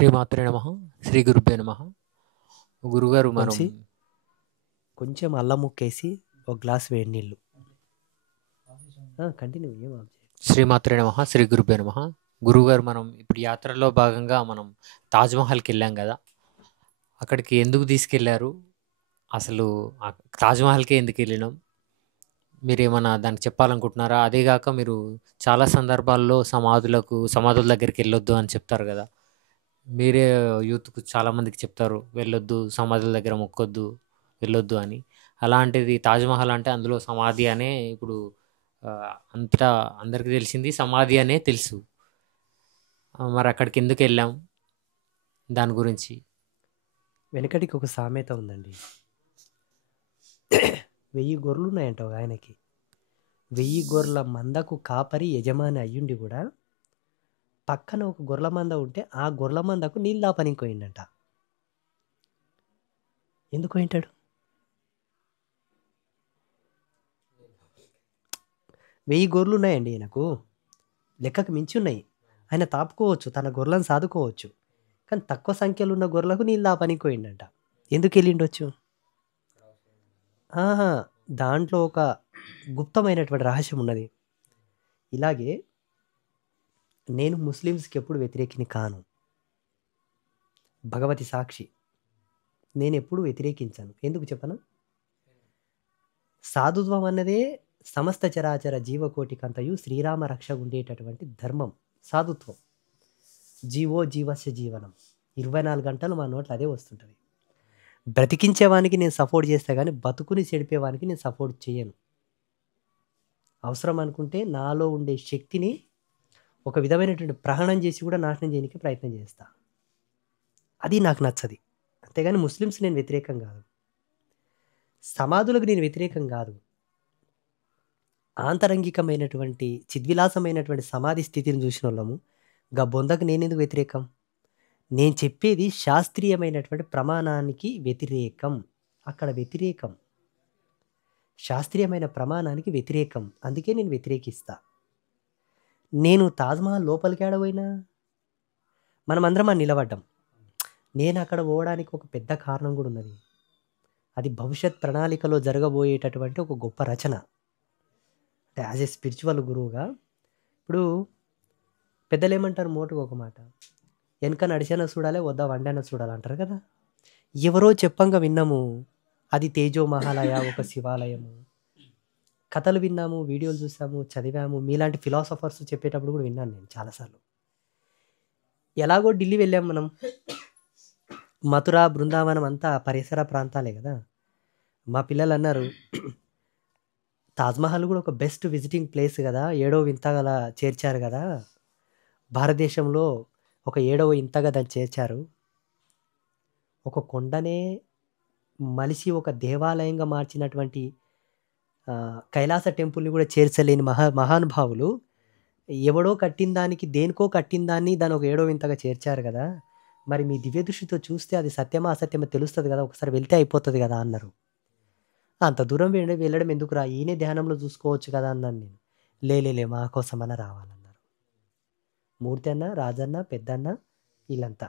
శ్రీమాత్రే నమః. శ్రీ గురుభ్యో నమః. గురుగారు మనం వంశీ కొంచెం అల్లం ముక్కేసి ఒక గ్లాస్ వేడి నీళ్ళు కంటిన్యూ ఏం ఆబ్జెక్ట్ శ్రీమాత్రే నమః. శ్రీ గురుభ్యో నమః. గురుగారు మనం ఇప్పుడు యాత్రలో భాగంగా మనం తాజ్మహల్కి వెళ్ళాం కదా, అక్కడికి ఎందుకు తీసుకెళ్లారు, అసలు ఆ తాజ్మహల్కే ఎందుకు వెళ్ళినాం, మీరేమన్నా దానికి చెప్పాలనుకుంటున్నారా? అదేగాక మీరు చాలా సందర్భాల్లో సమాధుల దగ్గరికి వెళ్ళొద్దు అని చెప్తారు కదా, మీరే యూత్కు చాలామందికి చెప్తారు వెళ్ళొద్దు, సమాధుల దగ్గర మొక్కొద్దు, వెళ్ళొద్దు అని. అలాంటిది తాజ్మహల్ అంటే అందులో సమాధి అనే ఇప్పుడు ఆ, అంతటా అందరికీ తెలిసింది సమాధి అనే తెలుసు. మరి అక్కడికి ఎందుకు వెళ్ళాం, దాని గురించి. వెనకటికి ఒక సామెత ఉందండి. 1000 గొర్రెలు ఉన్నాయంట ఒక ఆయనకి. 1000 గొర్రెల మందకు కాపరి యజమాని అయ్యుండి కూడా పక్కన ఒక గొర్రెల మంద ఉంటే ఆ గొర్రెల మందకు నీళ్ళు దాపనికి పోయిండంట. ఎందుకు పోయింటాడు? 1000 గొర్రెలు ఉన్నాయండి ఆయనకు, లెక్కకు మించి ఉన్నాయి. ఆయన తాపుకోవచ్చు, తన గొర్రెలను సాదుకోవచ్చు, కానీ తక్కువ సంఖ్యలో ఉన్న గొర్రెలకు నీళ్ళు దాపనికి పోయిండంట. ఎందుకు వెళ్ళిండొచ్చు? ఆహా! దాంట్లో ఒక గుప్తమైనటువంటి రహస్యం ఉన్నది. ఇలాగే నేను ముస్లిమ్స్‌కి ఎప్పుడు వ్యతిరేకిని కాను. భగవతి సాక్షి. నేనెప్పుడు వ్యతిరేకించను. ఎందుకు చెప్పనా? సాధుత్వం అన్నదే సమస్త చరాచర జీవకోటికంతయు శ్రీరామ రక్షగుండేటటువంటి ధర్మం సాధుత్వం. జీవో జీవస్య జీవనం. 24 గంటలు మా నోట్లో అదే వస్తుంటది. బ్రతికించేవానికి నేను సపోర్ట్ చేస్తా గానీ, బతుకుని చెడిపేవానికి నేను సపోర్ట్ చేయను. అవసరం అనుకుంటే నాలో ఉండే శక్తిని ఒక విధమైనటువంటి ప్రహణం చేసి కూడా నాశనం చేయడానికి ప్రయత్నం చేస్తా. అది నాకు నచ్చది. అంతేగాని ముస్లిమ్స్ నేను వ్యతిరేకం కాదు. సమాధులకు నేను వ్యతిరేకం కాదు. ఆంతరంగికమైనటువంటి చిద్విలాసమైనటువంటి సమాధి స్థితిని చూసినోళ్ళము గా బొందకు నేనెందుకు వ్యతిరేకం? నేను చెప్పేది శాస్త్రీయమైనటువంటి ప్రమాణానికి వ్యతిరేకం. అక్కడ వ్యతిరేకం. శాస్త్రీయమైన ప్రమాణానికి వ్యతిరేకం. అందుకే నేను వ్యతిరేకిస్తా. నేను తాజ్‌మహల్ లోపలికి ఏడ పోయినా? మనమందరం ఆడ నిలబడ్డాం. నేను అక్కడ పోవడానికి ఒక పెద్ద కారణం కూడా ఉన్నది. అది భవిష్యత్ ప్రణాళికలో జరగబోయేటటువంటి ఒక గొప్ప రచన. అంటే యాజ్ ఏ స్పిరిచువల్ గురువుగా ఇప్పుడు పెద్దలేమంటారు మోటుగా ఒక మాట, "ఎనక నడిచైనా చూడాలే, వద్ద వండైనా చూడాలి" అంటారు కదా. ఎవరో చెప్పంగా విన్నాము. అది తేజో మహాలయ, ఒక శివాలయము. కథలు విన్నాము, వీడియోలు చూసాము, చదివాము. మీలాంటి ఫిలాసఫర్స్ చెప్పేటప్పుడు కూడా విన్నాను నేను చాలాసార్లు. ఎలాగో ఢిల్లీ వెళ్ళాం మనం. మథుర, బృందావనం అంతా పరిసర ప్రాంతాలే కదా. మా పిల్లలు అన్నారు, తాజ్‌మహల్ కూడా ఒక బెస్ట్ విజిటింగ్ ప్లేస్ కదా, ఏడో వింతగా చేర్చారు కదా, భారతదేశంలో ఒక ఏడవ ఇంతగా దాన్ని చేర్చారు. ఒక కొండనే మలిసి ఒక దేవాలయంగా మార్చినటువంటి కైలాస టెంపుల్‌ని కూడా చేర్చలేని మహానుభావులు ఎవడో కట్టిన దానికి, దేనికో కట్టిన దాన్ని దాన్ని ఒక ఏడో వింతగా చేర్చారు కదా. మరి మీ దివ్య దృష్టితో చూస్తే అది సత్యమా అసత్యమా తెలుస్తది కదా, ఒకసారి వెళ్తే అయిపోతది కదా అన్నారు. అంత దూరం వెళ్ళడం ఎందుకురా, ఈయనే ధ్యానంలో చూసుకోవచ్చు కదా అన్నాను నేను. లే మా కోసమన్నా రావాలన్నారు. మూర్తి అన్న, రాజన్న, పెద్దన్న వీళ్ళంతా.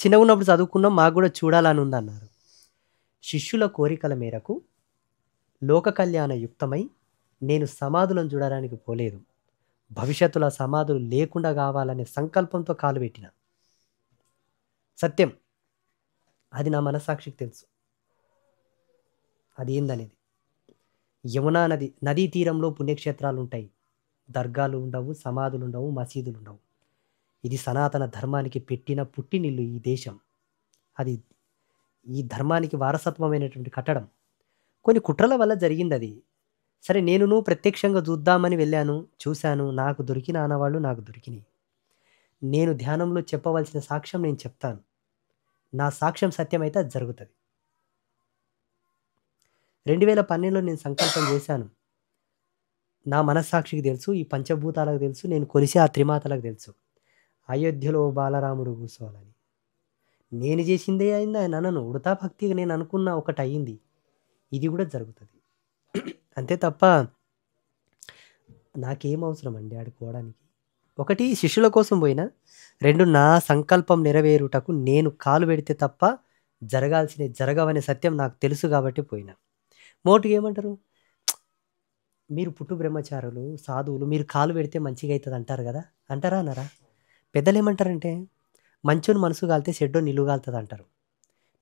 చిన్నగున్నప్పుడు చదువుకున్నాం, మాకు కూడా చూడాలని ఉందన్నారు. శిష్యుల కోరికల మేరకు లోక కళ్యాణ యుక్తమై నేను సమాధులను చూడడానికి పోలేదు. భవిష్యత్తులో సమాధులు లేకుండా కావాలనే సంకల్పంతో కాలు పెట్టిన. సత్యం. అది నా మనస్సాక్షికి తెలుసు అది ఏందనేది. యమునా నదీ తీరంలో పుణ్యక్షేత్రాలు ఉంటాయి. దర్గాలు ఉండవు, సమాధులు ఉండవు, మసీదులు ఉండవు. ఇది సనాతన ధర్మానికి పెట్టిన పుట్టినిల్లు ఈ దేశం. అది ఈ ధర్మానికి వారసత్వమైనటువంటి కట్టడం. కొన్ని కుట్రల వల్ల జరిగిందది. సరే, నువ్వు ప్రత్యక్షంగా చూద్దామని వెళ్ళాను, చూశాను. నాకు దొరికిన ఆనవాళ్ళు నాకు దొరికినాయి. నేను ధ్యానంలో చెప్పవలసిన సాక్ష్యం నేను చెప్తాను. నా సాక్ష్యం సత్యమైతే అది జరుగుతది. 2012లో నేను సంకల్పం చేశాను. నా మనస్సాక్షికి తెలుసు, ఈ పంచభూతాలకు తెలుసు, నేను కొలిసే ఆ త్రిమాతలకు తెలుసు. అయోధ్యలో బాలరాముడు కూసోవాలని. నేను చేసిందే అయింది ఆయన అనను. ఉడతా భక్తిగా నేను అనుకున్న ఒకటి అయింది. ఇది కూడా జరుగుతుంది. అంతే తప్ప నాకేం అవసరం అండి ఆడికి పోవడానికి. ఒకటి శిష్యుల కోసం పోయినా, 2 నా సంకల్పం నెరవేరుటకు నేను కాలు పెడితే తప్ప జరగాల్సినవి జరగవనే సత్యం నాకు తెలుసు కాబట్టి పోయినా. మోటుగా ఏమంటారు? మీరు పుట్టు బ్రహ్మచారులు, సాధువులు మీరు కాలు పెడితే మంచిగా అయితది అంటారు గదా! అంటారా? అనరా? పెద్దలేమంటారంటే, మంచోని మనసు కాలితే చెడ్డోని ఇల్లు కాలుతదంటారు.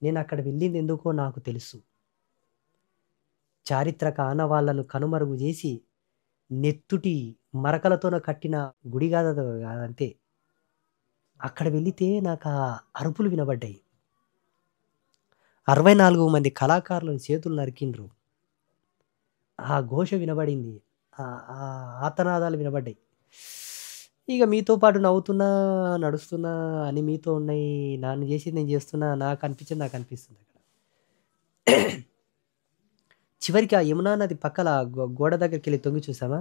నేనక్కడ వెళ్ళిందెందుకో నాకు తెలుసు. చారిత్రక ఆనవాళ్ళను కనుమరుగు జేసి, నెత్తుటి మరకలతోన కట్టిన గుడి గాదది అదంతే. అక్కడ వెళితే నాకా అరుపులు వినబడ్డాయి. 64 మంది కళాకారులను చేతులు నరికిండ్రు. ఆ ఘోష వినబడింది. ఆ ఆర్తనాదాలు వినబడ్డాయి. ఇగ మీతో పాటు నవ్వుతున్నా, నడుస్తున్నా అన్నీ మీతో ఉన్నాయి. నన్ను జేసింది నేను జేస్తున్నా. నాకనిపించింది నాకనిపిస్తుందక్కడ. చివరికి ఆ యమునా నది పక్కల గోడ దగ్గరికెళ్ళి తొంగి చూసామా?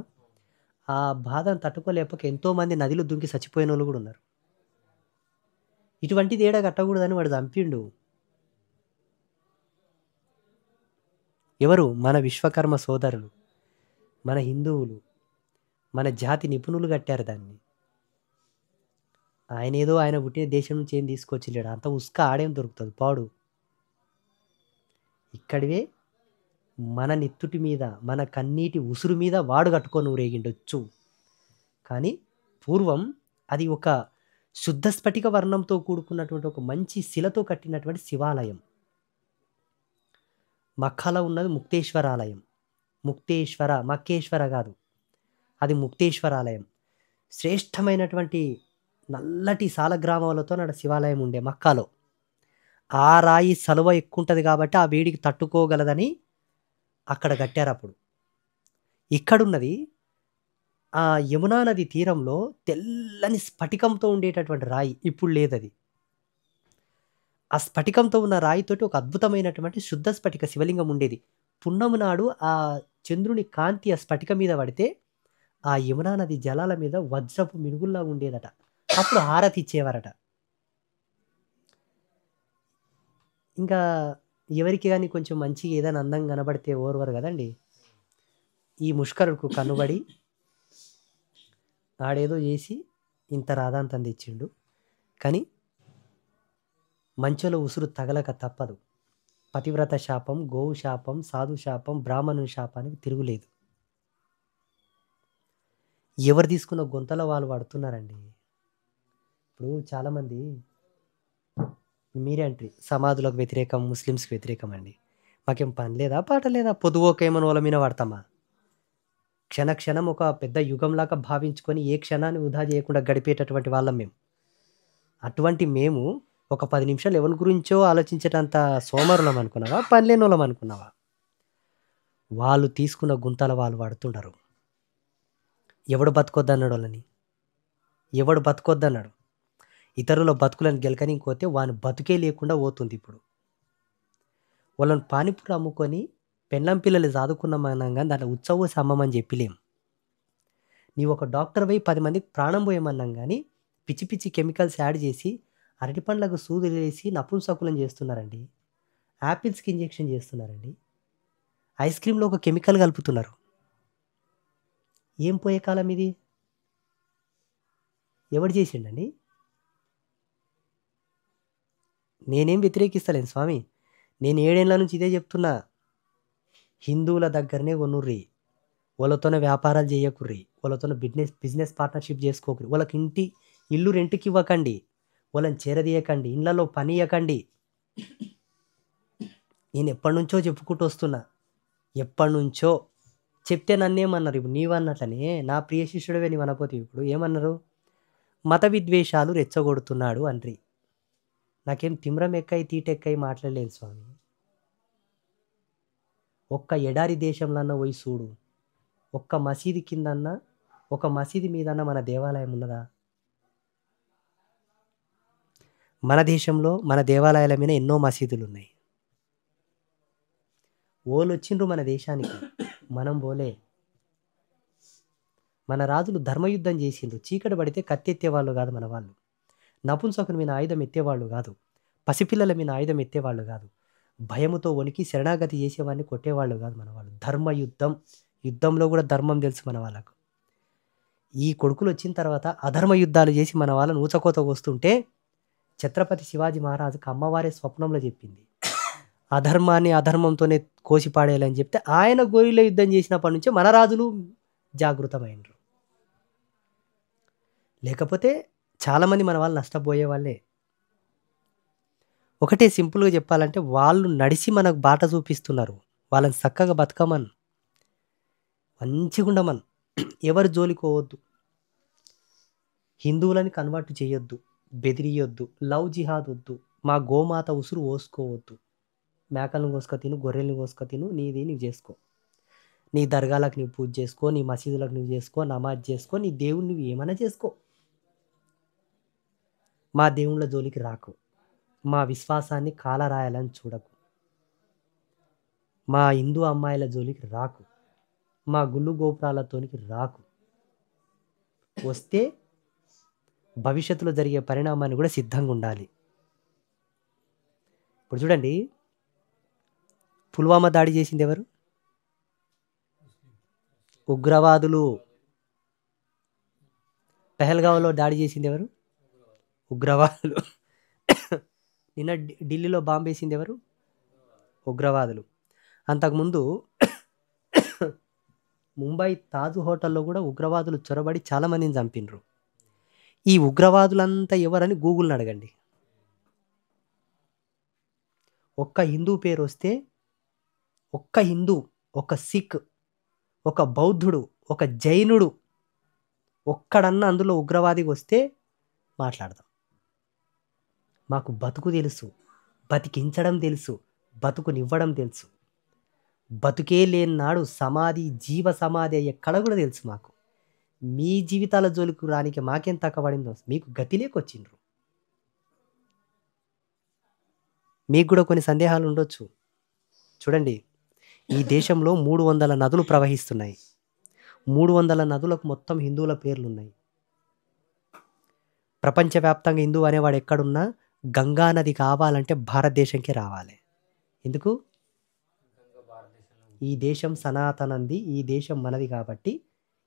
ఆ బాధను తట్టుకోలేక ఎంతోమంది నదిలో దుంకి చచ్చిపోయినోళ్ళు గూడా ఉన్నారు. ఇటువంటిది ఏడ కట్టకూడదని వాడు చంపిండు. ఎవరు? మన విశ్వకర్మ సోదరులు, మన హిందువులు, మన జాతి నిపుణులు కట్టారు దాన్ని. ఆయనేదో ఆయన పుట్టిన దేశం నుంచి ఏం తీసుకొచ్చిలేడు. అంత ఉసుక ఆడేం దొరుకుతది పాడు. ఇక్కడివే మన నెత్తుటి మీద, మన కన్నీటి ఉసురు మీద వాడు కట్టుకొని ఊరేగిండొచ్చు. కానీ పూర్వం అది ఒక శుద్ధ స్ఫటిక వర్ణంతో కూడుకున్నటువంటి ఒక మంచి శిలతో కట్టినటువంటి శివాలయం. మక్కాలో ఉన్నది ముక్తేశ్వర ఆలయం. మక్కేశ్వర గాదు. అది ముక్తేశ్వర ఆలయం. శ్రేష్టమైనటువంటి నల్లటి సాలగ్రామాలతో నాడ శివాలయం ఉండే మక్కాలో. ఆ రాయి సలువ ఎక్కువుంటది కాబట్టి ఆ వేడికి తట్టుకోగలదని అక్కడ కట్టారప్పుడు. ఇక్కడున్నది ఆ యమునా నది తీరంలో తెల్లని స్ఫటికంతో ఉండేటటువంటి రాయి. ఇప్పుడు లేదది. ఆ స్ఫటికంతో ఉన్న రాయితోటి ఒక అద్భుతమైనటువంటి శుద్ధ స్ఫటిక శివలింగం ఉండేది. పున్నమి నాడు ఆ చంద్రుని కాంతి ఆ స్ఫటికం మీద పడితే, ఆ యమునా నది జలాల మీద వజ్రపు మినుగుల్లా ఉండేదట. అప్పుడు హారతి ఇచ్చేవారట. ఇంకా ఎవరికి గాని కొంచెం మంచిగా ఏదైనా అందంగా కనబడితే ఓర్వరు గదండీ! ఈ ముష్కరుడుకు కన్నుబడి ఆడేదో జేసి ఇంత రాద్ధాంతం తెచ్చిండు. కానీ మంచోల ఉసురు తగలక తప్పదు. పతివ్రత శాపం, గోవు శాపం, సాధు శాపం, బ్రాహ్మణుని శాపానికి తిరుగులేదు. ఎవరు తీసుకున్న గొంతలో వాళ్ళు పడుతున్నారండి. ఇప్పుడు చాలామంది మీరే అంట్రి సమాధులకు వ్యతిరేకం, ముస్లిమ్స్‌కి వ్యతిరేకం అండి. మాకేం పని లేదా, పాట లేదా, పొద్దుపోక ఏమన్నా ఓళ్ళ మీద పడతామా? క్షణం ఒక పెద్ద యుగంలాగా భావించుకొని ఏ క్షణాన్ని వృధా చేయకుండా గడిపేటటువంటి వాళ్ళం మేము. అటువంటి మేము ఒక 10 నిమిషాలు ఎవరి గురించో ఆలోచించేటంత సోమరులం అనుకున్నావా? పని లేనోళ్ళం అనుకున్నావా? వాళ్ళు తీసుకున్న గుంతల వాళ్ళు పడుతుండరు. ఎవడు బతకొద్దన్నాడు ఓళ్ళని? ఎవడు బతకొద్దన్నాడు? ఇతరుల బతుకులను గెలకనీకపోతే వాని బతుకే లేకుండా పోతుంది ఇప్పుడు. వాళ్ళని పానీపూరి అమ్ముకొని పెళ్ళాం పిల్లలు సాదుకున్నామన్నాం గానీ దాంట్లో ఉచ్చబోసి అమ్మమని చెప్పలేం. నీవొక డాక్టర్‌వై 10 మందికి ప్రాణం పోయమన్నాం గానీ, పిచ్చి పిచ్చి కెమికల్స్ యాడ్ చేసి, అరటి పండ్లకు సూదులేసి నపుంసకులను చేస్తున్నారండి. యాపిల్స్‌కి ఇంజెక్షన్ చేస్తున్నారండి. ఐస్ క్రీమ్‌లో ఒక కెమికల్ కలుపుతున్నారు. ఏం పోయే కాలం ఇది? ఎవడు చేసిండండి? నేనేం వ్యతిరేకిస్తలేను స్వామి. నేను 7 ఏళ్ల నుంచి ఇదే చెప్తున్నా. హిందువుల దగ్గరనే కొనుర్రి. వాళ్ళతోనే వ్యాపారాలు చేయకుర్రి. వాళ్ళతోనే బిజినెస్ పార్ట్నర్‌షిప్ చేసుకోకుర్రి. వాళ్ళకి ఇల్లు రెంట్‌కి ఇవ్వకండి. వాళ్ళని చేరదీయకండి. ఇళ్ళలో పనియ్యకండి. నేను ఎప్పటినుంచో చెప్పుకుంటూ వస్తున్నా. ఎప్పటినుంచో. చెప్తే నన్నేమన్నారు? ఇప్పుడు నీవన్నట్లనే నా ప్రియ శిష్యుడివే నీవు అనపోతివి ఇప్పుడు. ఏమన్నారు? మత విద్వేషాలు రెచ్చగొడుతున్నాడు అండ్రి. నాకేం తిమ్రం ఎక్కయి, తీటెక్కయి మాట్లాడలేను స్వామి. ఒక్క ఎడారి దేశంలన్నా పోయి సూడు. ఒక్క మసీదు కిందన్నా, ఒక మసీదు మీదన్నా మన దేవాలయం ఉన్నదా? మన దేశంలో మన దేవాలయాల మీద ఎన్నో మసీదులున్నాయి. ఓళ్ళొచ్చిండ్రు మన దేశానికి. మనం పోలే. మన రాజులు ధర్మయుద్ధం చేసిండ్రు. చీకటి పడితే కత్తెత్తేవాళ్ళు కాదు మన వాళ్ళు. నపుంసకుని మీద ఆయుధం ఎత్తేవాళ్ళు కాదు. పసిపిల్లల మీద ఆయుధం ఎత్తేవాళ్ళు కాదు. భయముతో వణికి శరణాగతి చేసేవాడిని కొట్టేవాళ్ళు కాదు మన వాళ్ళు. ధర్మయుద్ధం. యుద్ధంలో కూడా ధర్మం తెలుసు మన వాళ్ళకు. ఈ కొడుకులు వచ్చిన తర్వాత అధర్మ యుద్ధాలు చేసి మన వాళ్ళని ఊచకోత వస్తుంటే ఛత్రపతి శివాజీ మహారాజుకి అమ్మవారే స్వప్నంలో చెప్పింది, అధర్మాన్ని అధర్మంతోనే కోసి పాడేయాలని చెప్తే ఆయన గోరిల యుద్ధం చేసినప్పటి నుంచే మన రాజులు జాగృతమైనరు. లేకపోతే చాలామంది మన వాళ్ళు నష్టపోయే వాళ్ళే. ఒకటే సింపుల్గా చెప్పాలంటే వాళ్ళు నడిచి మనకు బాట చూపిస్తున్నారు. వాళ్ళని చక్కగా బతకమని, మంచిగా ఉండమని, ఎవరు జోలికోవద్దు, హిందువులని కన్వర్ట్ చేయొద్దు, బెదిరియొద్దు, లవ్ జిహాద్ వద్దు, మా గోమాత ఉసురు పోసుకోవద్దు, మేకలను కోసుక తిను, గొర్రెల్ని కోసుక తిను, నీది నీవు చేసుకో, నీ దర్గాలకు నీవు పూజ చేసుకో, నీ మసీదులకు నువ్వు చేసుకో, నమాజ్ చేసుకో, నీ దేవుని నువ్వు ఏమైనా చేసుకో, మా దేవుళ్ళ జోలికి రాకు, మా విశ్వాసాన్ని కాలరాయాలని చూడకు, మా హిందూ అమ్మాయిల జోలికి రాకు, మా గుళ్ళు గోపురాలతోనికి రాకు, వస్తే భవిష్యత్తులో జరిగే పరిణామాన్ని కూడా సిద్ధంగా ఉండాలి. ఇప్పుడు చూడండి, పుల్వామా దాడి చేసింది ఎవరు? ఉగ్రవాదులు. పెహల్గావ్లో దాడి చేసింది ఎవరు? ఉగ్రవాదులు. నిన్న ఢిల్లీలో బాంబు వేసింది ఎవరు? ఉగ్రవాదులు. అంతకుముందు ముంబై తాజ్ హోటల్లో కూడా ఉగ్రవాదులు చొరబడి చాలామందిని చంపినరు. ఈ ఉగ్రవాదులంతా ఎవరని గూగుల్ని అడగండి. ఒక్క హిందూ పేరు వస్తే, ఒక్క హిందూ, ఒక సిక్, ఒక బౌద్ధుడు, ఒక జైనుడు ఒక్కడన్నా అందులో ఉగ్రవాదికి వస్తే మాట్లాడదాం. మాకు బతుకు తెలుసు, బతికించడం తెలుసు, బతుకునివ్వడం తెలుసు. బతుకే లేని నాడు సమాధి, జీవ సమాధి అయ్యే కళ కూడా తెలుసు మాకు. మీ జీవితాల జోలికి రానికి మాకేం తక్కబడిందో, మీకు గతి లేకొచ్చిండ్రు. మీకు కూడా కొన్ని సందేహాలు ఉండొచ్చు. చూడండి, ఈ దేశంలో 300 నదులు ప్రవహిస్తున్నాయి. 300 నదులకు మొత్తం హిందువుల పేర్లు ఉన్నాయి. ప్రపంచవ్యాప్తంగా హిందువు అనేవాడు ఎక్కడున్నా గంగా నది కావాలంటే భారతదేశంకే రావాలి. ఎందుకు? ఈ దేశం సనాతనంది, ఈ దేశం మనది కాబట్టి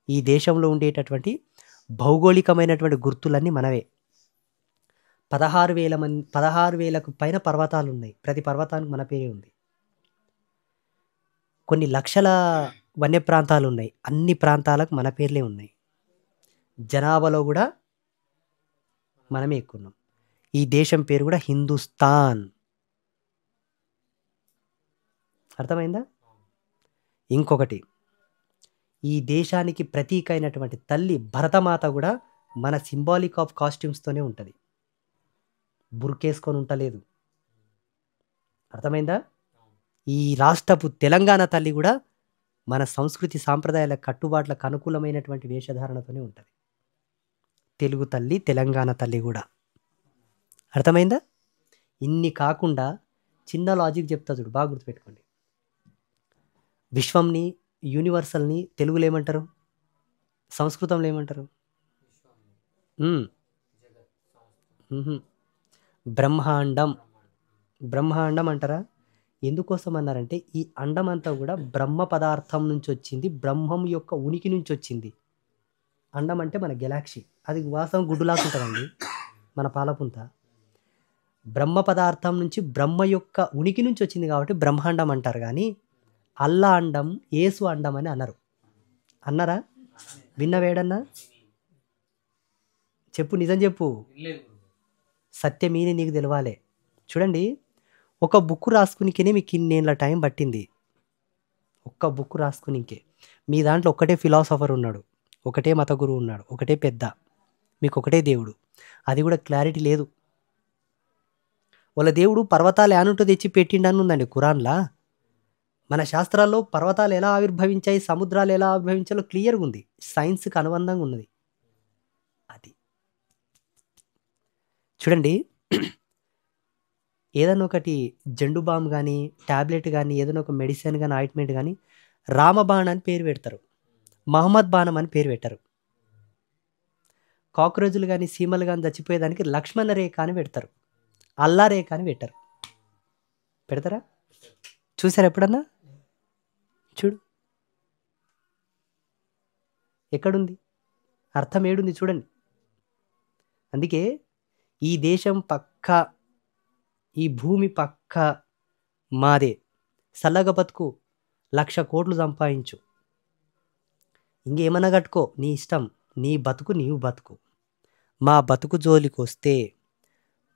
ఈ దేశంలో ఉండేటటువంటి భౌగోళికమైనటువంటి గుర్తులన్నీ మనవే. 16,000కు పైన పర్వతాలు ఉన్నాయి. ప్రతి పర్వతానికి మన పేరే ఉంది. కొన్ని లక్షల వన్య ప్రాంతాలు ఉన్నాయి. అన్ని ప్రాంతాలకు మన పేర్లే ఉన్నాయి. జనాభాలో కూడా మనమే ఎక్కువ ఉన్నాం. ఈ దేశం పేరు కూడా హిందుస్థాన్. అర్థమైందా? ఇంకొకటి, ఈ దేశానికి ప్రతీక అయినటువంటి తల్లి భరతమాత కూడా మన సింబాలిక్ ఆఫ్ కాస్ట్యూమ్స్తోనే ఉంటుంది. బుర్కేసుకొని ఉంటలేదు. అర్థమైందా? ఈ రాష్ట్రపు తెలంగాణ తల్లి కూడా మన సంస్కృతి సాంప్రదాయాల కట్టుబాట్లకు అనుకూలమైనటువంటి వేషధారణతోనే ఉంటుంది. తెలుగు తల్లి, తెలంగాణ తల్లి కూడా. అర్థమైందా? ఇన్ని కాకుండా చిన్న లాజిక్ చెప్తా చూడు, బాగా గుర్తుపెట్టుకోండి. విశ్వంని, యూనివర్సల్ని తెలుగులో ఏమంటారు? సంస్కృతంలో ఏమంటారు? బ్రహ్మాండం. బ్రహ్మాండం అంటారా? ఎందుకోసం అన్నారంటే ఈ అండం అంతా కూడా బ్రహ్మ పదార్థం నుంచి వచ్చింది, బ్రహ్మం యొక్క ఉనికి నుంచి వచ్చింది. అండం అంటే మన గెలాక్సీ. అది వాస్తవం గుడ్డులాగా ఉంటుందండి, మన పాలపుంత. బ్రహ్మ పదార్థం నుంచి, బ్రహ్మ యొక్క ఉనికి నుంచి వచ్చింది కాబట్టి బ్రహ్మాండం అంటారు. కానీ అల్లా అండం, ఏసు అండం అని అన్నారు. అన్నారా? విన్నవేడన్నా? చెప్పు, నిజం చెప్పు. సత్యమీని నీకు తెలవాలి. చూడండి, ఒక బుక్ రాసుకునికే మీకు ఇన్నేళ్ళ టైం పట్టింది. ఒక్క బుక్ రాసుకునికే. మీ దాంట్లో ఒక్కటే ఫిలాసఫర్ ఉన్నాడు, ఒకటే మత గురువు ఉన్నాడు, ఒకటే పెద్ద, మీకు ఒకటే దేవుడు. అది కూడా క్లారిటీ లేదు. వాళ్ళ దేవుడు పర్వతాలు యానుంటో తెచ్చి పెట్టిండని ఉందండి ఖురాన్లా. మన శాస్త్రాల్లో పర్వతాలు ఎలా ఆవిర్భవించాయి, సముద్రాలు ఎలా ఆవిర్భవించాలో క్లియర్గా ఉంది. సైన్స్కి అనుబంధంగా ఉన్నది. అది చూడండి, ఏదైనా ఒకటి జెండు బామ్ కానీ, ట్యాబ్లెట్ కానీ, ఏదైనా ఒక మెడిసిన్ కానీ, ఆయింట్మెంట్ కానీ రామబాణ్ అని పేరు పెడతారు, మహమ్మద్ బాణం అని పేరు పెట్టారు. కాక్రోజులు కానీ, సీమలు కానీ చచ్చిపోయేదానికి లక్ష్మణ రేఖ అని పెడతారు, అల్లా రేఖ అని పెట్టారు. పెడతారా? చూసారు ఎప్పుడన్నా? చూడు, ఎక్కడుంది అర్థం ఏడుంది చూడండి. అందుకే ఈ దేశం పక్కా, ఈ భూమి పక్కా మాదే. సల్లగా బతుకు, 1,00,000 కోట్లు సంపాదించు, ఇంకేమన్నా కట్టుకో, నీ ఇష్టం, నీ బతుకు నీవు బతుకు. మా బతుకు జోలికొస్తే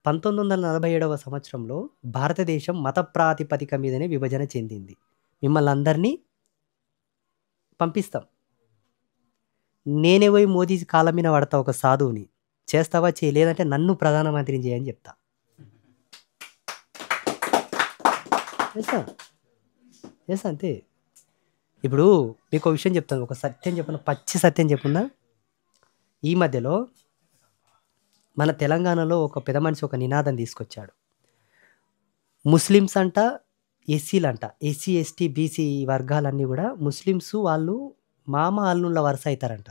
1947వ సంవత్సరంలో భారతదేశం మత ప్రాతిపదిక మీదనే విభజన చెందింది. మిమ్మల్ని అందరినీ పంపిస్తాం. నేనే పోయి మోదీ కాళ్ళ మీద పడతా ఒక సాధువుని. చేస్తావా చెయ్యి, లేదంటే నన్ను ప్రధానమంత్రిని చేయని చెప్తా. చేస్తా అంతే. ఇప్పుడు మీకు ఒక విషయం చెప్తాను, ఒక సత్యం చెప్పను, పచ్చి సత్యం చెప్పుందా. ఈ మధ్యలో మన తెలంగాణలో ఒక పెద్ద మనిషి ఒక నినాదం తీసుకొచ్చాడు. ముస్లిమ్స్ అంట, ఎస్సీలంట, ఎస్సీ ఎస్టీ బీసీ వర్గాలన్నీ కూడా ముస్లిమ్స్ వాళ్ళు మామ అల్లుళ్ళ వరుస అవుతారంట.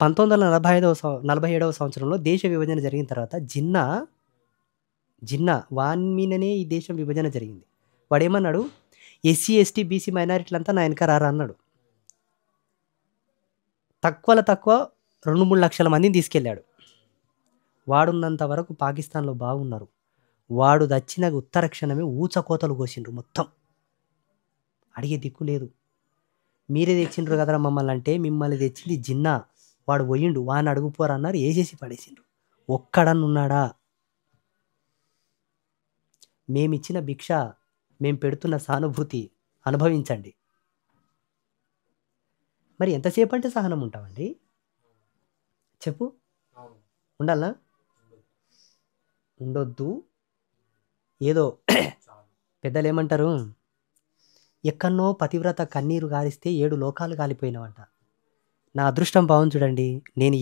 1947వ సంవత్సరంలో దేశ విభజన జరిగిన తర్వాత జిన్నా వాని మీదనే ఈ దేశం విభజన జరిగింది. వాడేమన్నాడు, ఎస్సీ ఎస్టీ బీసీ మైనారిటీలంతా నా వెనక రారా అన్నాడు. తక్కువ 2-3 లక్షల మందిని తీసుకెళ్ళాడు. వాడున్నంత వరకు పాకిస్తాన్లో బాగున్నారు. వాడు దచ్చిన ఉత్తర క్షణమే ఊచకోతలు కోసిండ్రు మొత్తం. అడిగే దిక్కు లేదు. మీరే తెచ్చిండ్రు కదరా మమ్మల్ని అంటే, మిమ్మల్ని తెచ్చింది జిన్నా, వాడు పోయిండు, వాడిని అడుగుపోరా అన్నారు, వేసేసి పడేసిండ్రు. ఒక్కడన్నున్నాడా? మేమిచ్చిన భిక్ష, మేము పెడుతున్న సానుభూతి అనుభవించండి. మరి ఎంతసేపు అంటే సహనం ఉంటామండి? చెప్పు. ఉండాలా? ఉండొద్దు. ఏదో పెద్దలు ఏమంటారు, ఎక్కడనో పతివ్రత కన్నీరు గారిస్తే 7 లోకాలు కాలిపోయినావంట. నా అదృష్టం బాగుంది చూడండి. నేను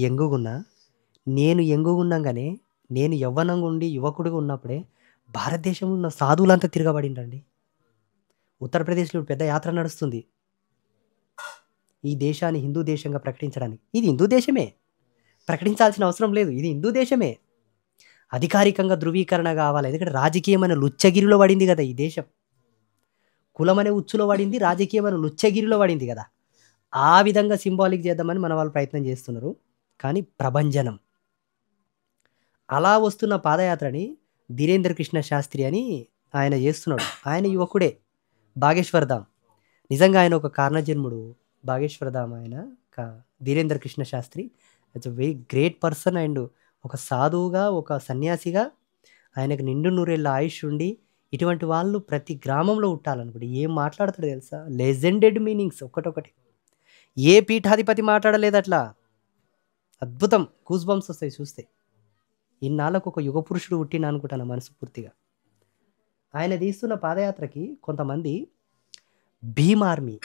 యంగుగున్నాగానే, నేను యవ్వనంగా ఉండి యువకుడిగా ఉన్నప్పుడే భారతదేశంలో ఉన్న సాధువులంతా తిరగబడిండ్రండి. ఉత్తరప్రదేశ్లో పెద్ద యాత్ర నడుస్తుంది ఈ దేశాన్ని హిందూ దేశంగా ప్రకటించడానికి. ఇది హిందూ దేశమే, ప్రకటించాల్సిన అవసరం లేదు, ఇది హిందూ దేశమే. అధికారికంగా ధృవీకరణ కావాలి. ఎందుకంటే రాజకీయమైన లుచ్చగిరిలో పడింది కదా ఈ దేశం. కులమనే ఉచ్చులో పడింది, రాజకీయమైన లుచ్చగిరిలో పడింది కదా. ఆ విధంగా సింబాలిక్ చేద్దామని మన వాళ్ళు ప్రయత్నం చేస్తున్నారు. కానీ ప్రభంజనం. అలా వస్తున్న పాదయాత్రని ధీరేంద్ర కృష్ణ శాస్త్రి అని ఆయన చేస్తున్నాడు. ఆయన యువకుడే, బాగేశ్వర్ ధామ్. నిజంగా ఆయన ఒక కారణజన్ముడు. బాగేశ్వర్ ధామ్ ఆయన Dhirendra Krishna Shastri it's a very great person. And ఒక సాధువుగా, ఒక సన్యాసిగా ఆయనకు నిండు నూరేళ్ళ ఆయుష్ ఉండి, ఇటువంటి వాళ్ళు ప్రతి గ్రామంలో ఉండాలనుకుంటే ఏం మాట్లాడతాడు తెలుసా? లెజెండెడ్ మీనింగ్స్ ఒకటొకటి. ఏ పీఠాధిపతి మాట్లాడలేదు అట్లా. అద్భుతం, గూస్ బంప్స్ వస్తాయి చూస్తే. ఇన్నాళ్ళకు ఒక యుగ పురుషుడు పుట్టిన అనుకుంటాను మనస్ఫూర్తిగా. ఆయన తీస్తున్న పాదయాత్రకి కొంతమంది భీమ్ ఆర్మీ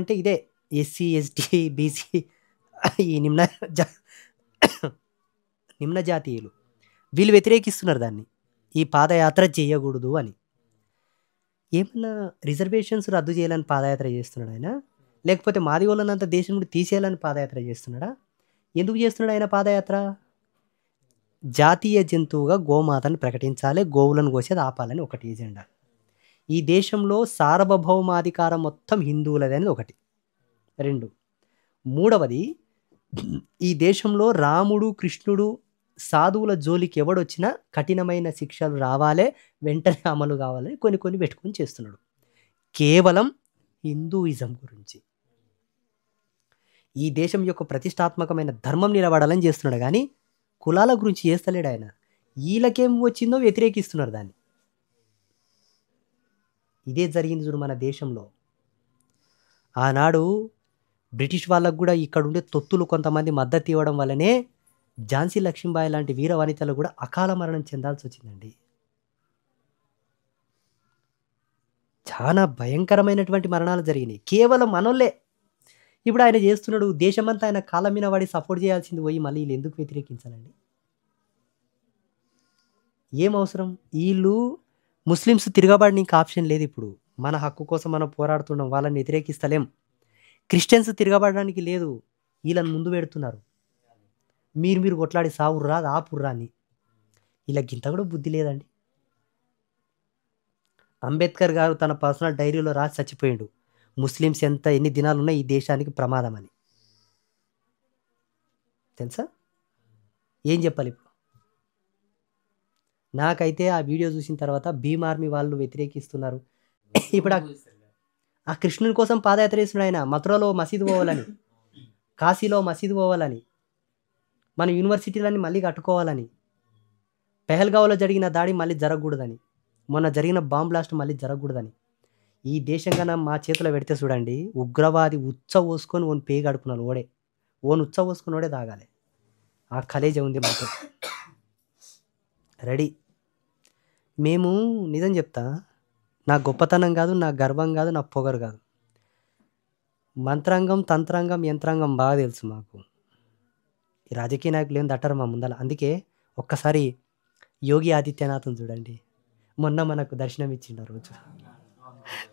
అంటే ఇదే ఎస్సీ ఎస్టీ బీసీ ఈ నిమ్న జాతీయులు వీళ్ళు వ్యతిరేకిస్తున్నారు దాన్ని. ఈ పాదయాత్ర చేయకూడదు అని. ఏమన్నా రిజర్వేషన్స్ రద్దు చేయాలని పాదయాత్ర చేస్తున్నాడు ఆయన, లేకపోతే మాదిగోళ్ళనంతా దేశం నుండి తీసేయాలని పాదయాత్ర చేస్తున్నాడా? ఎందుకు చేస్తున్నాడు ఆయన పాదయాత్ర? జాతీయ జంతువుగా గోమాతను ప్రకటించాలి, గోవులను కోసేది ఆపాలని ఒకటి ఎజెండా. ఈ దేశంలో సార్వభౌమాధికారం మొత్తం హిందువులది అనేది ఒకటి. 2, మూడవది, ఈ దేశంలో రాముడు కృష్ణుడు సాధువుల జోలికి ఎవడొచ్చినా కఠినమైన శిక్షలు రావాలే, వెంటనే అమలు కావాలని కొన్ని పెట్టుకొని చేస్తున్నాడు. కేవలం హిందూయిజం గురించి, ఈ దేశం యొక్క ప్రతిష్టాత్మకమైన ధర్మం నిలబడాలని చేస్తున్నాడు. కానీ కులాల గురించి చేస్తలేడు ఆయన. వీళ్ళకేం వచ్చిందో వ్యతిరేకిస్తున్నారు దాన్ని. ఇదే జరిగింది చూడు మన దేశంలో. ఆనాడు బ్రిటిష్ వాళ్ళకు కూడా ఇక్కడ ఉండే తొత్తులు కొంతమంది మద్దతు ఇవ్వడం వల్లనే ఝాన్సీ లక్ష్మీబాయి లాంటి వీర వనితలు కూడా అకాల మరణం చెందాల్సి వచ్చిందండి. చాలా భయంకరమైనటువంటి మరణాలు జరిగినాయి కేవలం మనోళ్ళే. ఇప్పుడు ఆయన చేస్తున్నాడు, దేశమంతా ఆయన కాళ్ళ మీద వాడి సపోర్ట్ చేయాల్సింది పోయి మళ్ళీ వీళ్ళు ఎందుకు వ్యతిరేకించాలండి? ఏం అవసరం? వీళ్ళు ముస్లిమ్స్ తిరగబడడానికి ఆప్షన్ లేదు. ఇప్పుడు మన హక్కు కోసం మనం పోరాడుతున్నాం, వాళ్ళని వ్యతిరేకిస్తలేం. క్రిస్టియన్స్ తిరగబడడానికి లేదు, వీళ్ళని ముందు పెడుతున్నారు. మీరు కొట్లాడి సావుర్రా ఆపుర్రా అని. వీళ్ళకి ఇంత కూడా బుద్ధి లేదండి. అంబేద్కర్ గారు తన పర్సనల్ డైరీలో రాసి చచ్చిపోయిండు, ముస్లిమ్స్ ఎన్ని దినాలున్నా ఈ దేశానికి ప్రమాదం అని. తెలుసా? ఏం చెప్పాలి ఇప్పుడు? నాకైతే ఆ వీడియో చూసిన తర్వాత భీమ్ ఆర్మీ వాళ్ళు వ్యతిరేకిస్తున్నారు. ఇప్పుడు ఆ కృష్ణుని కోసం పాదయాత్ర చేస్తున్నాడు ఆయన. మథురలో మసీదు పోవాలని, కాశీలో మసీదు పోవాలని, మన యూనివర్సిటీలన్నీ మళ్ళీ కట్టుకోవాలని, పెహల్గావ్లో జరిగిన దాడి మళ్ళీ జరగకూడదని, మొన్న జరిగిన బాంబ్ బ్లాస్ట్ మళ్ళీ జరగకూడదని. ఈ దేశం కన్నా మా చేతిలో పెడితే చూడండి, ఉగ్రవాది ఉచ్చ పోసుకొని ఓన్ పేయి గడుపున్నాడు ఓడే. ఓన్ ఉచ్చ పోసుకొని ఓడే తాగాలి. ఆ కలేజ ఉంది మాకు. రెడీ. మేము నిజం చెప్తా, నా గొప్పతనం కాదు, నా గర్వం కాదు, నా పొగరు కాదు. మంత్రాంగం, తంత్రాంగం, యంత్రాంగం బాగా తెలుసు మాకు. ఈ రాజకీయ నాయకులు ఏం దట్టరు మా ముందల. అందుకే ఒక్కసారి యోగి ఆదిత్యనాథ్ని చూడండి. మొన్న మనకు దర్శనం ఇచ్చిండు ఆ రోజు.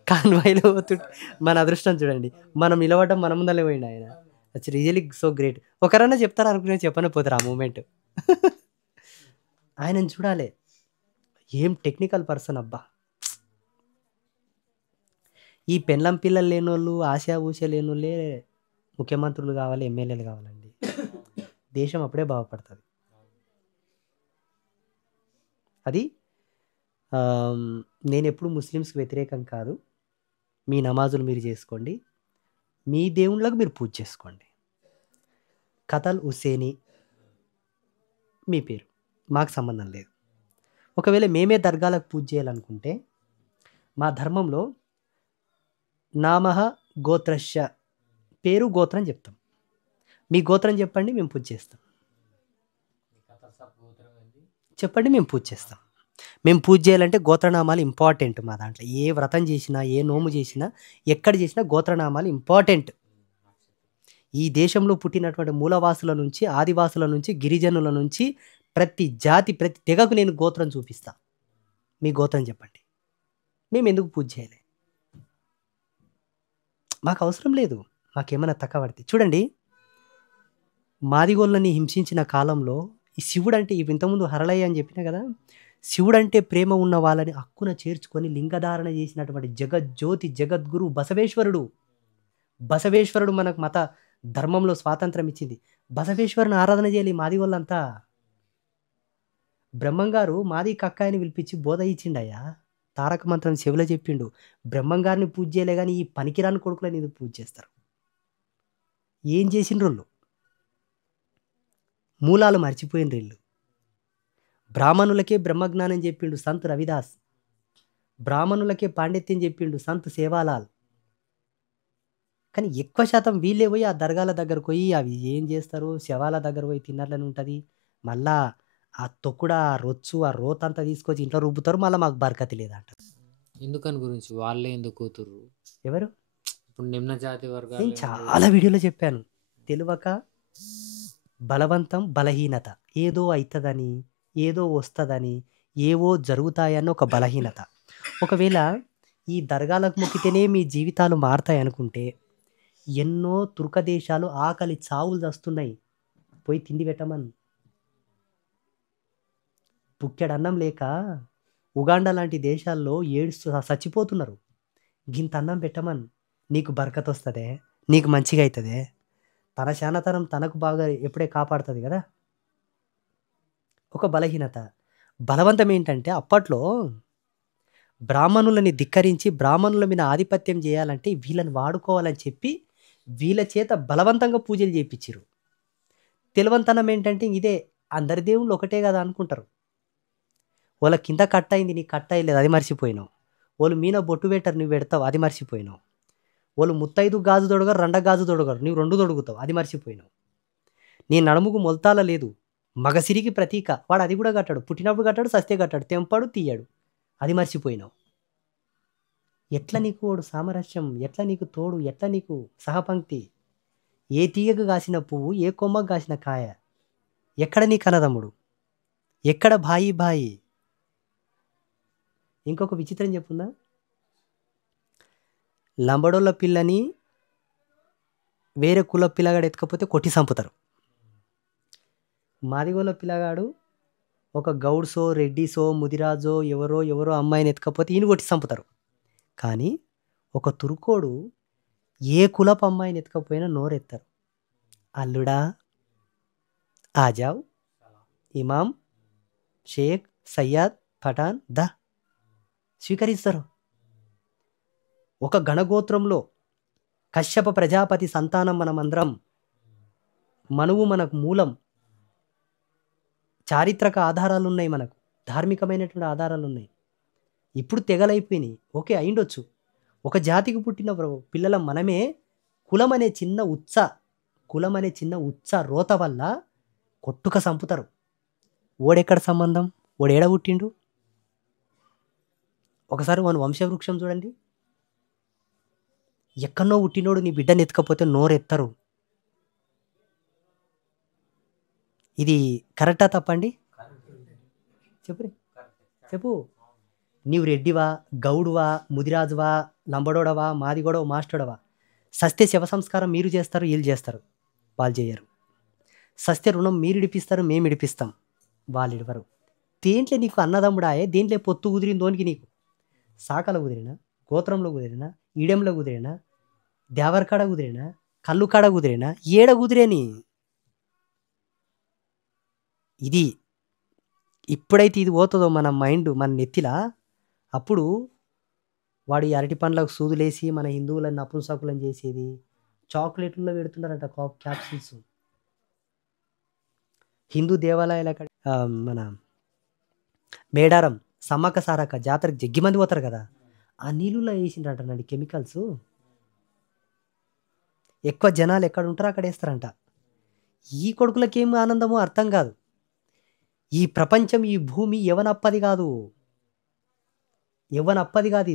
కాన్వాయ్లో పోతుంటే మన అదృష్టం చూడండి. మనం నిలబడడం మన ముందలే పోయిండు ఆయన. It's really so great. ఒకరన్నా చెప్తారు అనుకునే చెప్పనే పోతారు ఆ మూమెంట్. ఆయనను చూడాలి. ఏం టెక్నికల్ పర్సన్ అబ్బా. ఈ పెళ్ళం పిల్లలు లేనోళ్ళు, ఆశా ఊష లేనోళ్ళే ముఖ్యమంత్రులు కావాలి, ఎమ్మెల్యేలు కావాలండి. దేశం అప్పుడే బాగుపడుతుంది. అది నేను ఎప్పుడు ముస్లిమ్స్కి వ్యతిరేకం కాదు. మీ నమాజులు మీరు చేసుకోండి, మీ దేవుళ్ళకు మీరు పూజ చేసుకోండి. కతల్ హుసేని మీ పేరు, మాకు సంబంధం లేదు. ఒకవేళ మేమే దర్గాలకు పూజ చేయాలనుకుంటే మా ధర్మంలో నామహ గోత్రశ్య, పేరు గోత్రం చెప్తాం. మీ గోత్రం చెప్పండి, మేము పూజ చేస్తాం. చెప్పండి, మేము పూజ చేస్తాం. మేము పూజ చేయాలంటే గోత్రనామాలు ఇంపార్టెంట్ మా దాంట్లో. ఏ వ్రతం చేసినా, ఏ నోము చేసినా, ఎక్కడ చేసినా గోత్రనామాలు ఇంపార్టెంట్. ఈ దేశంలో పుట్టినటువంటి మూలవాసుల నుంచి, ఆదివాసుల నుంచి, గిరిజనుల నుంచి, ప్రతి జాతి, ప్రతి తెగకు నేను గోత్రం చూపిస్తా. మీ గోత్రం చెప్పండి, మేము ఎందుకు పూజ చేయాలి? మాకు అవసరం లేదు. మాకేమైనా తక్కువ పడితే చూడండి, మాదిగోళ్ళని హింసించిన కాలంలో ఈ శివుడు అంటే, ఇంతకుముందు హరళయ్య అని చెప్పినా కదా, శివుడు అంటే ప్రేమ ఉన్న వాళ్ళని హక్కున చేర్చుకొని లింగధారణ చేసినటువంటి జగజ్యోతి జగద్గురు బసవేశ్వరుడు. బసవేశ్వరుడు మనకు మత ధర్మంలో స్వాతంత్రం ఇచ్చింది. బసవేశ్వరుని ఆరాధన చేయాలి మాదిగోళ్ళంతా. బ్రహ్మంగారు మాది కక్కాయని పిలిపించి బోధ ఇచ్చిండయ్యా. తారక మంత్రం చెవిలో చెప్పిండు. బ్రహ్మంగారిని పూజ చేయలే కానీ ఈ పనికిరాని కొడుకులని ఎందుకు పూజ చేస్తారు? ఏం చేసిండ్రు వాళ్ళు? మూలాలు మర్చిపోయిన వీళ్ళు. బ్రాహ్మణులకే బ్రహ్మజ్ఞానం చెప్పిండు సంత్ రవిదాస్. బ్రాహ్మణులకే పాండిత్యం చెప్పిండు సంత్ సేవాలాల్. కానీ ఎక్కువ శాతం వీళ్ళే పోయి ఆ దర్గాల దగ్గరకు పోయి అవి ఏం చేస్తారు, శవాల దగ్గర పోయి తిన్నట్లని ఉంటుంది. మళ్ళా ఆ తొక్కుడ, ఆ రొచ్చు, ఆ రోతంతా తీసుకొచ్చి ఇంట్లో రుబ్బుతారు. మళ్ళీ మాకు బరకతి లేదంటారు. ఎందుకని గురించి వాళ్ళే ఎందుకు కూతురు? ఎవరు? ఇప్పుడు నిమ్న జాతి వర్గాలు నేను చాలా వీడియోలో చెప్పాను. తెలియక బలవంతం, బలహీనత. ఏదో అవుతుందని, ఏదో వస్తుందని, ఏవో జరుగుతాయన్న ఒక బలహీనత. ఒకవేళ ఈ దర్గాలకు మొక్కితేనే మీ జీవితాలు మారుతాయి అనుకుంటే, ఎన్నో తుర్క దేశాలు ఆకలి చావులు చస్తున్నాయి. పోయి తిండి పెట్టమని. బుక్కెడు అన్నం లేక ఉగాండా లాంటి దేశాల్లో ఏడుస్తూ చచ్చిపోతున్నారు. గింత అన్నం పెట్టమని. నీకు బరకత్ వస్తుంది, నీకు మంచిగా అవుతుంది. తన శానతనం తనకు బాగా ఎప్పుడే కాపాడుతుంది కదా. ఒక బలహీనత. బలవంతం ఏంటంటే, అప్పట్లో బ్రాహ్మణులని ధిక్కరించి బ్రాహ్మణుల మీద ఆధిపత్యం చేయాలంటే వీళ్ళని వాడుకోవాలని చెప్పి వీళ్ళ చేత బలవంతంగా పూజలు చేయించారు. తెలివంతనం ఏంటంటే ఇదే, అందరి దేవుళ్ళు ఒకటే కదా అనుకుంటారు. వాళ్ళ కింద కట్ట అయింది, నీకు కట్ట అయ్యలేదు, అది మర్చిపోయినావు. వాళ్ళు మీన బొట్టు పెట్టరు, నువ్వు పెడతావు, అది మర్చిపోయినావు. వాళ్ళు ముత్తైదు గాజు తొడగారు, రెండ గాజు తొడగారు, నువ్వు రెండు తొడుగుతావు, అది మర్చిపోయినావు. నీ నడుముకు మొలతాల లేదు, మగసిరికి ప్రతీక, వాడు అది కూడా కట్టాడు. పుట్టినప్పుడు కట్టాడు, సస్తే కట్టాడు, తెంపాడు, తీయాడు, అది మర్చిపోయినావు. ఎట్లా నీకు వాడు సామరస్యం, ఎట్లా నీకు తోడు, ఎట్లా నీకు సహపంక్తి? ఏ తీగకు కాసిన పువ్వు, ఏ కొమ్మకు కాసిన కాయ? ఎక్కడ నీ కన్నదమ్ముడు? ఎక్కడ భాయి భాయి? ఇంకొక విచిత్రం చెప్పుందా, లంబడోళ్ళ పిల్లని వేరే కుల పిల్లగాడు ఎత్తుకపోతే కొట్టి చంపుతారు. మాదిగోళ్ళ పిల్లగాడు ఒక గౌడ్సో, రెడ్డిసో, ముదిరాజో ఎవరో ఎవరో అమ్మాయిని ఎత్తుకపోతే ఈయన కొట్టి చంపుతారు. కానీ ఒక తురుకోడు ఏ కులపు అమ్మాయిని ఎత్తుకపోయినా నోరెత్తారు. అల్లుడా, ఆజావ్, ఇమాం, షేక్, సయ్యాద్, పఠాన్ దా స్వీకరిస్తారు. ఒక గణగోత్రంలో కశ్యప ప్రజాపతి సంతానం మనమందరం. మనువు మనకు మూలం. చారిత్రక ఆధారాలున్నాయి, మనకు ధార్మికమైనటువంటి ఆధారాలున్నాయి. ఇప్పుడు తెగలైపోయినాయి. ఓకే, అయిండొచ్చు. ఒక జాతికి పుట్టిన పిల్లల మనమే కులం అనే చిన్న ఉత్స రోత వల్ల కొట్టుక సంపుతారు. ఓడెక్కడ సంబంధం? ఓడేడ పుట్టిండు? ఒకసారి వాని వంశవృక్షం చూడండి. ఎక్కడనో పుట్టినోడు నీ బిడ్డని ఎత్తుకపోతే నోరెత్తరు. ఇది కరెక్టా తప్పండి? చెప్పు. నీవు రెడ్డివా, గౌడువా, ముదిరాజువా, లంబడోడవా, మాదిగోడవ, మాస్టోడవా? సస్తే శవ సంస్కారం మీరు చేస్తారు, వీళ్ళు చేస్తారు, వాళ్ళు చేయరు. సస్తే రుణం మీరు ఇడిపిస్తారు, మేము ఇడిపిస్తాం, వాళ్ళు ఇడవరు. దేంట్లో నీకు అన్నదమ్ముడాయే? దేంట్లో పొత్తు కుదిరిందోనికి? నీకు సాకల కుదిరినా, గోత్రంలో కుదిరినా, ఈడెంలో కుదిరినా, దేవరకాడ కుదిరినా, కళ్ళు కాడ కుదిరినా, ఏడ కుదిరేని? ఇది ఇప్పుడైతే ఇది పోతుందో మన మైండ్, మన నెత్తిలా, అప్పుడు వాడు ఈ అరటి పండ్లకు సూదులేసి మన హిందువులను నపుంసకులను చేసేది. చాక్లెట్లలో పెడుతున్నారంట క్యాప్సిల్స్. హిందూ దేవాలయాల మన మేడారం సమ్మక్క సారక్క జాతరకు జగ్గి మంది పోతారు కదా, ఆ నీళ్ళలో వేసిండ్రంట కెమికల్స్. ఎక్కువ జనాలు ఎక్కడ ఉంటారో అక్కడ వేస్తారంట. ఈ కొడుకులకేం ఆనందమో అర్థం కాదు. ఈ ప్రపంచం, ఈ భూమి ఎవనప్పది కాదు,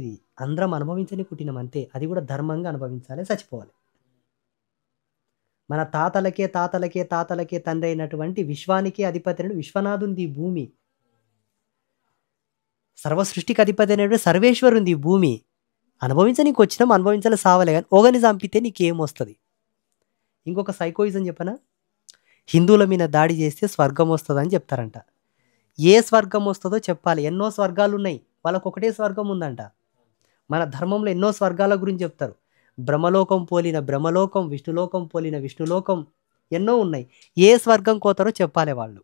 ఇది అందరం అనుభవించని పుట్టినం అంతే. అది కూడా ధర్మంగా అనుభవించాలి, చచ్చిపోవాలి. మన తాతలకే తండ్రి అయినటువంటి విశ్వానికి అధిపతి అయిన విశ్వనాథుంది ఈ భూమి. సర్వ సృష్టికి అధిపతి అయినటువంటి సర్వేశ్వరుంది ఈ భూమి. అనుభవించనీకి వచ్చినాం, అనుభవించాలి, సావలే. కానీ ఓగని చంపితే నీకేమొస్తుంది? ఇంకొక సైకోయిజం చెప్పనా? హిందువుల మీద దాడి చేస్తే స్వర్గం వస్తుందని చెప్తారంట. ఏ స్వర్గం వస్తుందో చెప్పాలి. ఎన్నో స్వర్గాలు ఉన్నాయి, వాళ్ళకు ఒకటే స్వర్గం ఉందంట. మన ధర్మంలో ఎన్నో స్వర్గాల గురించి చెప్తారు. బ్రహ్మలోకం పోలిన బ్రహ్మలోకం, విష్ణులోకం పోలిన విష్ణులోకం, ఎన్నో ఉన్నాయి. ఏ స్వర్గం కోతారో చెప్పాలి వాళ్ళు.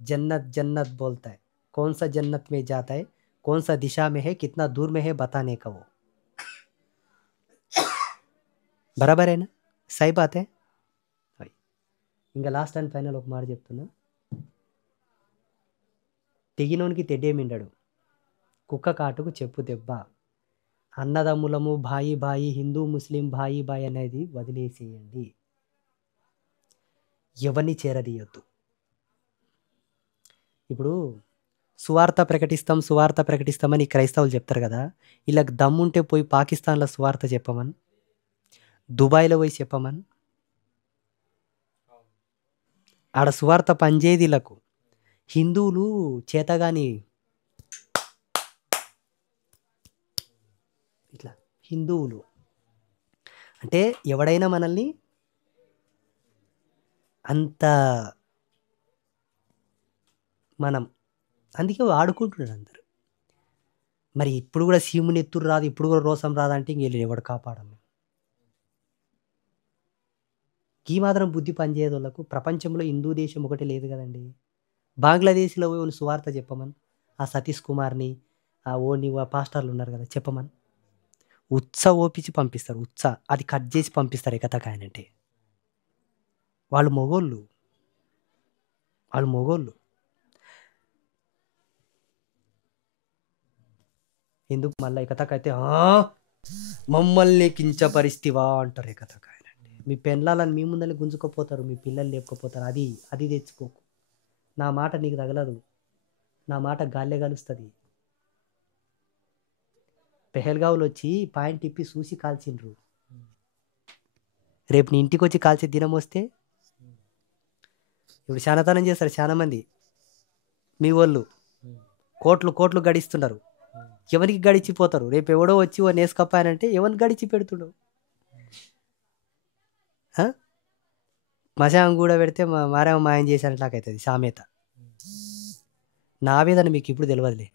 జన్నత్ జన్నత్ బోల్తాయి, కౌన్ సా జన్నత్ మే జాతా హై, कौन सा दिशा में है, कितना दूर में है, बताने का वो. బరాబర్ అయినా సై బాతే. ఇంకా లాస్ట్ అండ్ ఫైనల్ ఒక మాట చెప్తున్నా. తెగినోనికి తెడ్డేమిండడు, కుక్క కాటుకు చెప్పు దెబ్బ. అన్నదమ్ములము, బాయి హిందూ ముస్లిం బాయి అనేది వదిలేసేయండి. ఎవరిని చేరదీయొద్దు. ఇప్పుడు సువార్త ప్రకటిస్తామని క్రైస్తవులు చెప్తారు కదా, వీళ్ళకి దమ్ముంటే పోయి పాకిస్తాన్లో సువార్త చెప్పమని, దుబాయ్లో పోయి చెప్పమని. ఆడ సువార్త పనిచేయదు వీళ్ళకు. హిందువులు చేతగాని ఇట్లా హిందువులు అంటే ఎవడైనా మనల్ని అంత మనం అందుకే ఆడుకుంటున్నాడు అందరు. మరి ఇప్పుడు కూడా సీముని ఎత్తురు రాదు, ఇప్పుడు కూడా రోసం రాదంటే ఇంక ఎవడు కాపాడము. ఈ మాత్రం బుద్ధి పనిచేయదు వాళ్ళకు. ప్రపంచంలో హిందూ దేశం ఒకటి లేదు కదండి. బంగ్లాదేశ్లో పోయి సువార్త చెప్పమని, ఆ సతీష్ కుమార్ని, ఆ ఓని పాస్టర్లు ఉన్నారు కదా, చెప్పమని ఓపించి పంపిస్తారు. అది కట్ చేసి పంపిస్తారు ఎకతకాయనంటే. వాళ్ళు మొగోళ్ళు. ఎందుకు మళ్ళీ ఎకతకైతే మమ్మల్ని కించపరిస్థివా అంటారు ఎకతకాయనండి. మీ పెళ్ళాలని మీ ముందని గుంజుకోపోతారు, మీ పిల్లలు లేకపోతారు. అది తెచ్చుకోకు. నా మాట నీకు తగలదు, నా మాట గాల్లే కలుస్తుంది. పెహల్గావులు వచ్చి పాయింట్ తిప్పి చూసి కాల్చిండ్రు. రేపు నీ ఇంటికి వచ్చి కాల్చే దినం వస్తే ఇప్పుడు శానతనం చేస్తారు చాలా మంది. మీ వాళ్ళు కోట్లు గడిస్తున్నారు. ఎవరికి గడిచిపోతారు? రేపు ఎవడో వచ్చి ఓ నేసుకప్పాయనంటే ఎవరిని గడిచి పెడుతుడు? మశాం కూడా పెడితే మారేమ మాయం చేశారంటే నాకైతుంది సామెత. నా వేదన మీకు ఇప్పుడు తెలియదులే.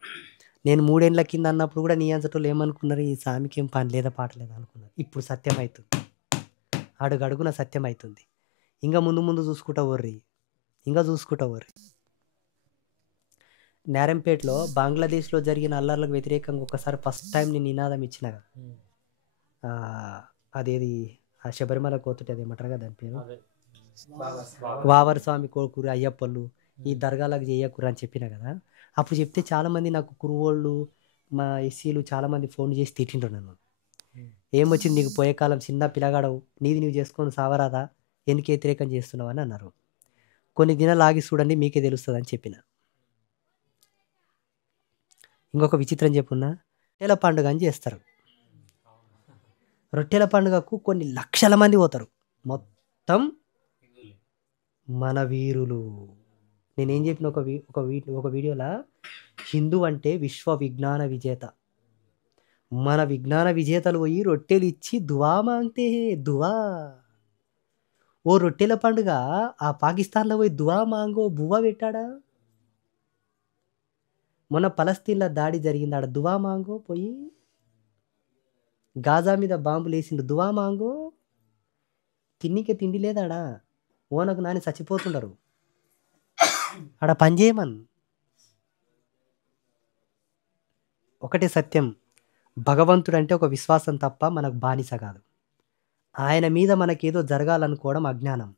నేను 3 ఏళ్ళ కింద అన్నప్పుడు కూడా నీ అంతటోళ్ళు ఏమనుకున్నారు? ఈ సామికి ఏం పని లేదా పాట లేదా అనుకున్నారు. ఇప్పుడు సత్యం అవుతుంది, అడుగడుగున సత్యం అవుతుంది. ఇంకా ముందు ముందు చూసుకుంటా వర్రి, ఇంకా చూసుకుంటా వర్రి. నారంపేటలో బంగ్లాదేశ్లో జరిగిన అల్లర్లకు వ్యతిరేకంగా ఒకసారి ఫస్ట్ టైం నేను నినాదం ఇచ్చిన కదా. ఆ, అదేది ఆ శబరిమల కోతుటి అది ఏమంటారు కదా దాని పేరు, వావర్ స్వామి కోకూరు అయ్యప్పళ్ళు ఈ దర్గాలకు చేయకూరు అని చెప్పిన కదా. అప్పుడు చెప్తే చాలామంది నాకు కురువోళ్ళు మా ఎస్సీలు చాలామంది ఫోన్ చేసి తిట్టిండ్రు నన్ను. ఏమొచ్చింది నీకు, పోయే కాలం చిన్న పిల్లగాడవు, నీది నీవు చేసుకొని సావరాదా, ఎందుకు వ్యతిరేకం చేస్తున్నావు అని అన్నారు. కొన్ని దినాలు ఆగి చూడండి మీకే తెలుస్తుంది అని చెప్పిన. ఇంకొక విచిత్రం చెప్పున్నా, రొట్టెల పండుగ అని చేస్తారు. రొట్టెల పండుగకు కొన్ని లక్షల మంది పోతారు, మొత్తం మన వీరులు. నేనేం చెప్పిన ఒక వీడియోలో, హిందూ అంటే విశ్వ విజ్ఞాన విజేత. మన విజ్ఞాన విజేతలు పోయి రొట్టెలు ఇచ్చి దువా మాంగతే హే దువా. ఓ రొట్టెల పండుగ ఆ పాకిస్తాన్లో పోయి దువా మాంగో బువ్వ పెట్టాడా? మొన్న పలస్తీన్లో దాడి జరిగింది, ఆడ దువా మాంగో పోయి. గాజా మీద బాంబులు వేసిండు, దువా మాంగో. తిన్నికే తిండి లేదాడా, ఓనకు నాని చచ్చిపోతుండరు, ఆడ పని చేయమన్. ఒకటే సత్యం, భగవంతుడు అంటే ఒక విశ్వాసం తప్ప మనకు బానిస కాదు. ఆయన మీద మనకేదో జరగాలనుకోవడం అజ్ఞానం.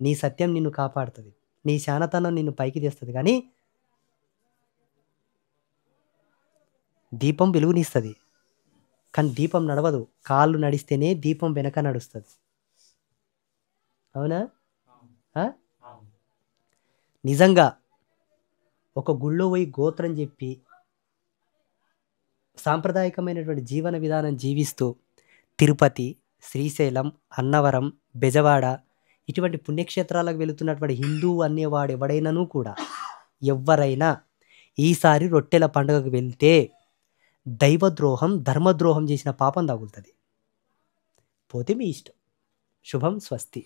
నీ సత్యం నిన్ను కాపాడుతుంది, నీ శానతనం నిన్ను పైకి తెస్తుంది. కానీ దీపం వెలుగునిస్తుంది, కానీ దీపం నడవదు. కాళ్ళు నడిస్తేనే దీపం వెనక నడుస్తుంది. అవునా? నిజంగా ఒక గుళ్ళో పోయి గోత్రం చెప్పి సాంప్రదాయకమైనటువంటి జీవన విధానం జీవిస్తూ తిరుపతి, శ్రీశైలం, అన్నవరం, బెజవాడ ఇటువంటి పుణ్యక్షేత్రాలకు వెళుతున్నటువంటి హిందూ అనేవాడు ఎవడైనాను కూడా, ఎవరైనా ఈసారి రొట్టెల పండుగకు వెళ్తే దైవద్రోహం, ధర్మద్రోహం చేసిన పాపం తగులుతుంది. పోతే మీ ఇష్టం. శుభం, స్వస్తి.